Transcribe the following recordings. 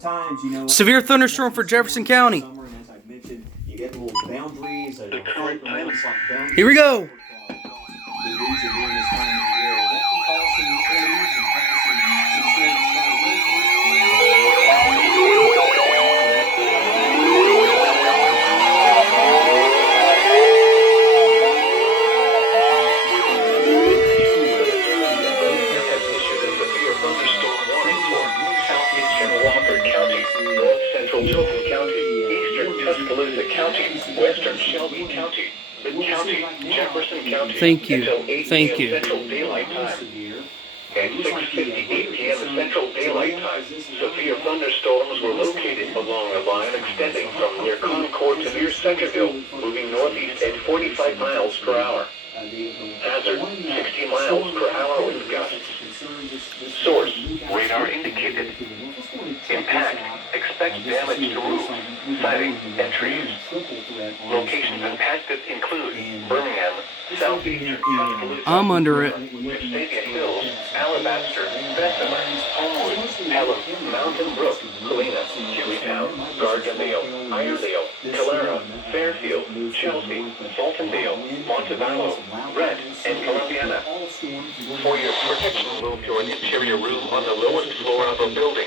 times, you know, Severe thunderstorm for Jefferson County. summer, and as I mentioned, you get little boundaries. The current time. Here we go. The region during this time of the year. That can cause some delays and cause some storms to Central Milton County, Eastern Tuscaloosa County, Western Shelby County, Mid-County, Jefferson County, Thank you. until 8 Thank p.m. you. Central Daylight Time. At 6:58 p.m. Central Daylight Time, severe thunderstorms were located along a line extending from near Concord to near Centerville, moving northeast at 45 miles per hour. Hazard, 60 miles per hour wind gusts. Source, radar indicated. Impact, expect damage to roofs, siding, and trees. Locations impacted include Birmingham, Southeast, Tuscaloosa, I'm under it. Vestavia Hills, Alabaster, Bessemer, Homewood, Pelham, Mountain Brook, Helena, Hueytown, Gargamel, Irondale, Calera, Fairfield, Chelsea, Saltondale, Montevallo, Brett, and Columbiana. For your protection, move to an interior room on the lowest floor of a building.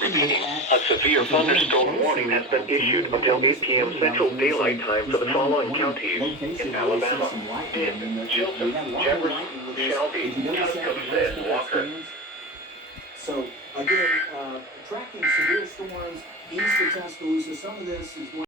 Repeating, a severe thunderstorm warning has been issued until 8 p.m. Central Daylight Time for the following counties in Alabama: Bibb, Chilton, Jefferson, Shelby, Tuscaloosa, and Walker. So, again, tracking severe storms east of Tuscaloosa. Some of this is going